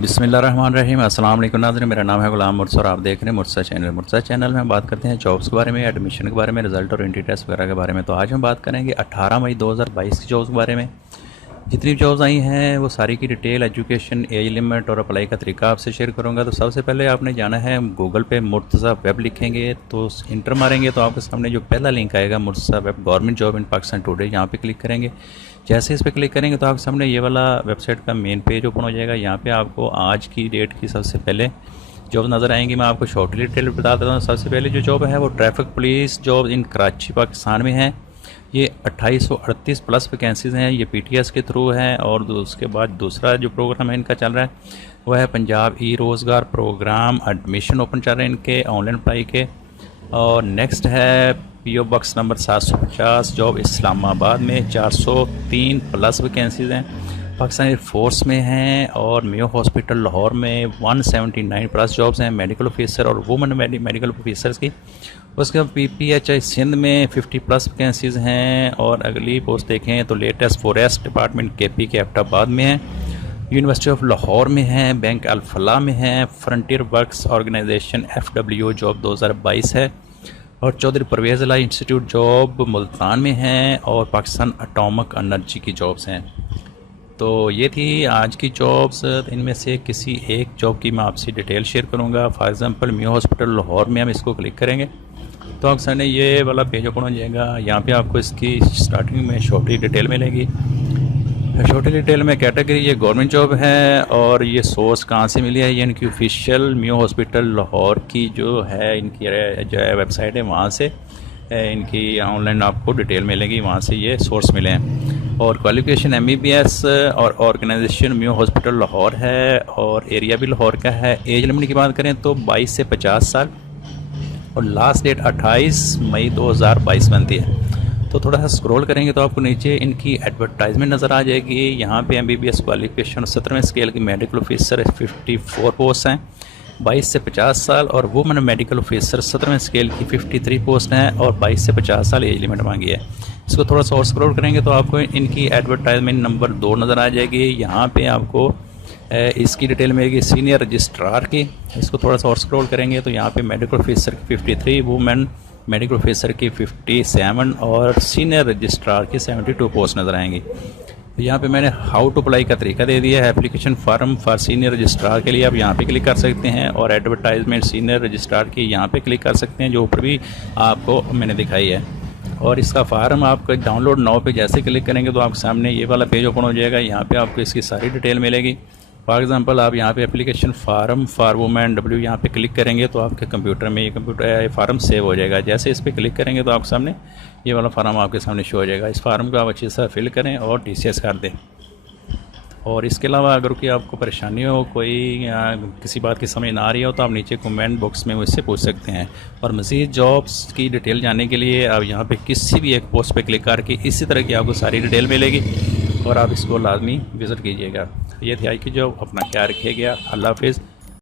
बिस्मिल्लाहिर्रहमानिर्रहीम। अस्सलाम वालेकुम नाज़रीन, मेरा नाम है गुलाम मुर्सा और आप देख रहे हैं मुर्सा चैनल। मुर्सा चैनल में हम बात करते हैं जॉब्स के बारे में, एडमिशन के बारे में, रिजल्ट और एंट्री टेस्ट वगैरह के बारे में। तो आज हम बात करेंगे 18 मई 2022 की जॉब्स के बारे में। जितनी जॉब्स आई हैं वो सारी की डिटेल, एजुकेशन, एज लिमिट और अप्लाई का तरीका आपसे शेयर करूंगा। तो सबसे पहले आपने जाना है गूगल पे मुर्तज़ा वेब लिखेंगे तो इंटर मारेंगे तो आपके सामने जो पहला लिंक आएगा Murtaza web government job in Pakistan today, यहाँ पे क्लिक करेंगे। जैसे इस पर क्लिक करेंगे तो आपके सामने ये वाला वेबसाइट का मेन पेज ओपन हो जाएगा। यहाँ पे आपको आज की डेट की सबसे पहले जॉब नज़र आएंगी। मैं आपको शॉर्टली डिटेल बता देता हूँ। सबसे पहले जो जॉब है वो traffic police job in Karachi Pakistan में है। ये 2838 प्लस वैकेंसीज़ हैं। ये पीटीएस के थ्रू है। और उसके बाद दूसरा जो प्रोग्राम है इनका चल रहा है वह है पंजाब ई रोज़गार प्रोग्राम। एडमिशन ओपन चल रहे हैं इनके ऑनलाइन अप्लाई के। और नेक्स्ट है PO box number 750 job Islamabad में 403 प्लस वैकेंसीज़ हैं। पाकिस्तान एयरफोर्स में हैं। और मेयो हॉस्पिटल लाहौर में 179 प्लस जॉब्स हैं मेडिकल ऑफिसर और वुमेन मेडिकल ऑफिसर्स की। उसके बाद पीपीएचआई सिंध में 50 प्लस वैकेंसीज़ हैं। और अगली पोस्ट देखें तो लेटेस्ट फॉरेस्ट डिपार्टमेंट केपी के एबटाबाद में है। यूनिवर्सिटी ऑफ लाहौर में है। बैंक अल-फलाह में है। Frontier Works Organization FW job 2022 है। और चौधरी परवेज़ इलाही इंस्टीट्यूट जॉब मुल्तान में है। और पाकिस्तान एटॉमिक एनर्जी की जॉब्स हैं। तो ये थी आज की जॉब्स। इनमें से किसी एक जॉब की मैं आपसे डिटेल शेयर करूंगा। For example Mayo hospital Lahore में हम इसको क्लिक करेंगे तो आपके सामने ये वाला पेज ओपन हो जाएगा। यहाँ पे आपको इसकी स्टार्टिंग में छोटी डिटेल मिलेगी। छोटी डिटेल में कैटेगरी ये गवर्नमेंट जॉब है। और ये सोर्स कहाँ से मिली है, ये इनकी ऑफिशियल मेयो हॉस्पिटल लाहौर की जो है इनकी जो है वेबसाइट है, वहाँ से इनकी ऑनलाइन आपको डिटेल मिलेगी, वहाँ से ये सोर्स मिले हैं। और क्वालिफिकेशन एमबीबीएस और ऑर्गेनाइजेशन मेयो हॉस्पिटल लाहौर है। और एरिया भी लाहौर का है। एज लिमिट की बात करें तो 22 से 50 साल और लास्ट डेट 28 मई 2022 बनती है। तो थोड़ा सा स्क्रॉल करेंगे तो आपको नीचे इनकी एडवर्टाइजमेंट नज़र आ जाएगी। यहाँ पे एमबीबीएस क्वालिफिकेशन 17वें स्केल की मेडिकल ऑफिसर 54 पोस्ट हैं 22 से 50 साल। और वुमेन मेडिकल ऑफिसर 17वें स्केल की 53 पोस्ट हैं और 22 से 50 साल एज लिमिट मांगी है। इसको थोड़ा सा और स्क्रॉल करेंगे तो आपको इनकी एडवर्टाइजमेंट नंबर 2 नज़र आ जाएगी। यहाँ पे आपको इसकी डिटेल मिलेगी सीनियर रजिस्ट्रार की। इसको थोड़ा सा और स्क्रॉल करेंगे तो यहाँ पे मेडिकल ऑफिसर की 53, वुमेन मेडिकल ऑफिसर की 57 और सीनियर रजिस्ट्रार की 72 पोस्ट नज़र आएंगी। तो यहाँ पे मैंने हाउ टू अप्लाई का तरीका दे दिया है। Application form for senior registrar के लिए आप यहाँ पे क्लिक कर सकते हैं। और एडवर्टाइजमेंट सीनियर रजिस्ट्रार की यहाँ पे क्लिक कर सकते हैं, जो ऊपर भी आपको मैंने दिखाई है। और इसका फार्म आप डाउनलोड नाउ पे जैसे क्लिक करेंगे तो आपके सामने ये वाला पेज ओपन हो जाएगा। यहाँ पे आपको इसकी सारी डिटेल मिलेगी। फॉर एग्जांपल आप यहाँ पे application farm for women W यहाँ पे क्लिक करेंगे तो आपके कंप्यूटर में ये फार्म सेव हो जाएगा। जैसे इस पर क्लिक करेंगे तो आपके सामने ये वाला फार्म आपके सामने शो हो जाएगा। इस फार्म को आप अच्छे से फिल करें और टीसीएस कर दें। और इसके अलावा अगर कोई आपको परेशानी हो, कोई किसी बात की समझ ना आ रही हो तो आप नीचे कमेंट बॉक्स में मुझसे पूछ सकते हैं। और मज़ीद जॉब्स की डिटेल जानने के लिए आप यहाँ पे किसी भी एक पोस्ट पे क्लिक करके इसी तरह की आपको सारी डिटेल मिलेगी और आप इसको लाजमी विज़िट कीजिएगा। ये थी आज की जॉब। अपना ख्याल रखिएगा। अल्लाह हाफिज़।